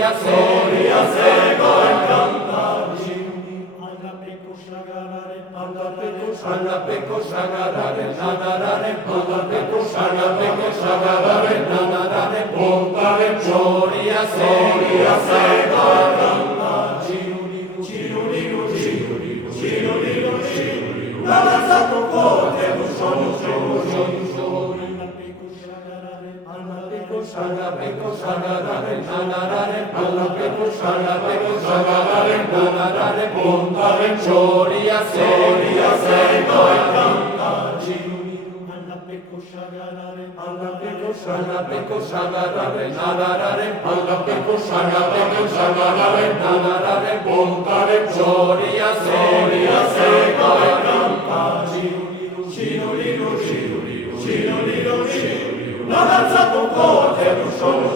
Soria sego encantari. Agapeko shagarare, nagarare, agapeko shagarare, nagarare, pontare, Soria sego encantari. Ciruliru, narazzato forte, un sogno. Agapeko shagarare, nagarare, agapeko shagarare, nagarare, pontare, Soria sego encantari. Agapeko shagarare, nagarare, agapeko shagarare, nagarare, pontare, Soria sego encantari. Ciruliru, narazzato forte, un sogno.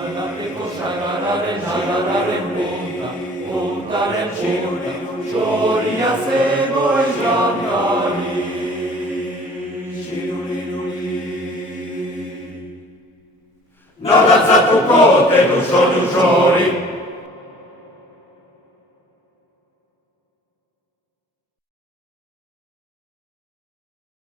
Agapeko shagarare, nagarare, pontare, Soria sego encantari. Narazzato forte, un sogno.